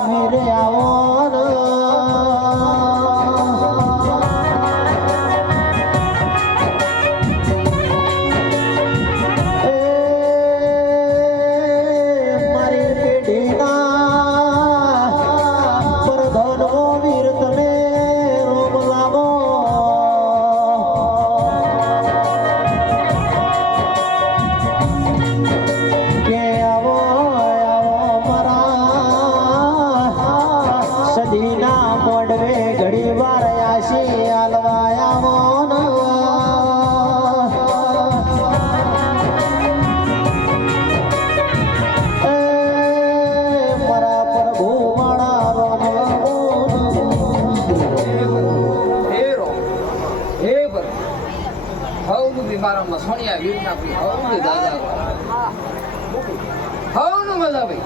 મેરે આવો મારા મસણિયા વીરના ભાઈ હવનું દાદા હવનું મજા ભાઈ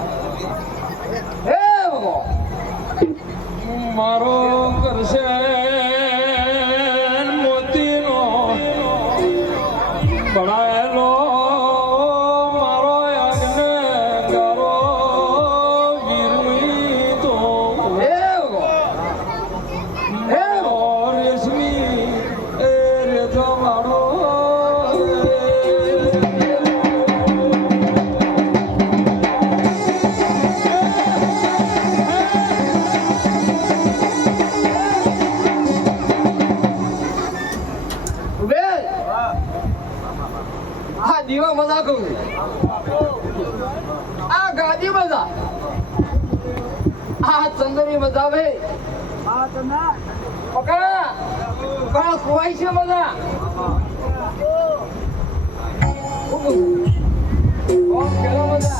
હે ભગવાન મારો કરશે મોતીનો બળાયેલો મારો યજ્ઞ ગારો વીરમી તો હે ભગવાન હે રેશમી એ રેજો મારો દીવા મજા કરું આ ગાદી મજા આ ચંદની મજા ભાઈ પકડા પકડા ખોવાય છે મજા કેવો મજા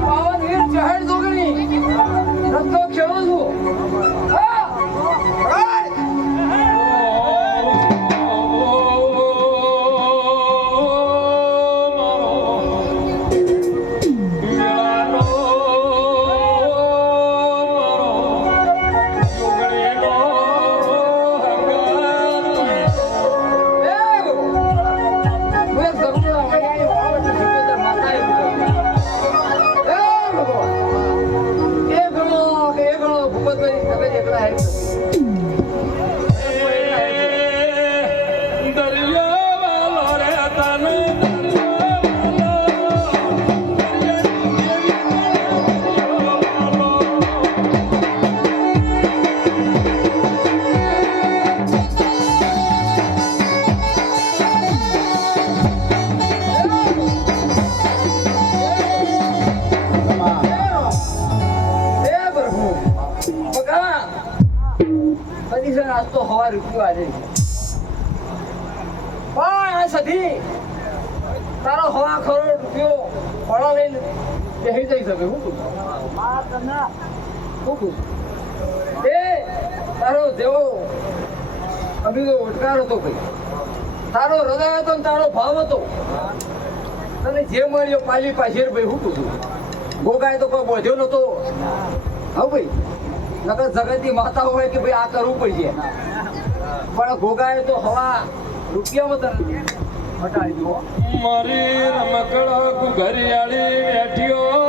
પાવન વીર ચહેડ દોગણી રસ્તો ખેડું છું આજ તો હવા રૂપિયો આજે પણ આ સધી તારો હવા ખરો રૂપિયો ફળા લઈને બેસી જઈ શકે હું એ તારો જેવો અભી ઉઠકાર હતો ભાઈ તારો હૃદય હતો ને તારો ભાવ હતો તને જે મળ્યો પાલી પાછળ ભાઈ હું પૂછું ગોગાય તો કોઈ બોધ્યો નતો હા ભાઈ નકર જગતની માતા હોય કે ભાઈ આ કરવું પડશે પણ ગોગાએ તો હવા રૂપિયામાં તને હટાડી દો મારી રમકડા ઘરિયાળી બેઠ્યો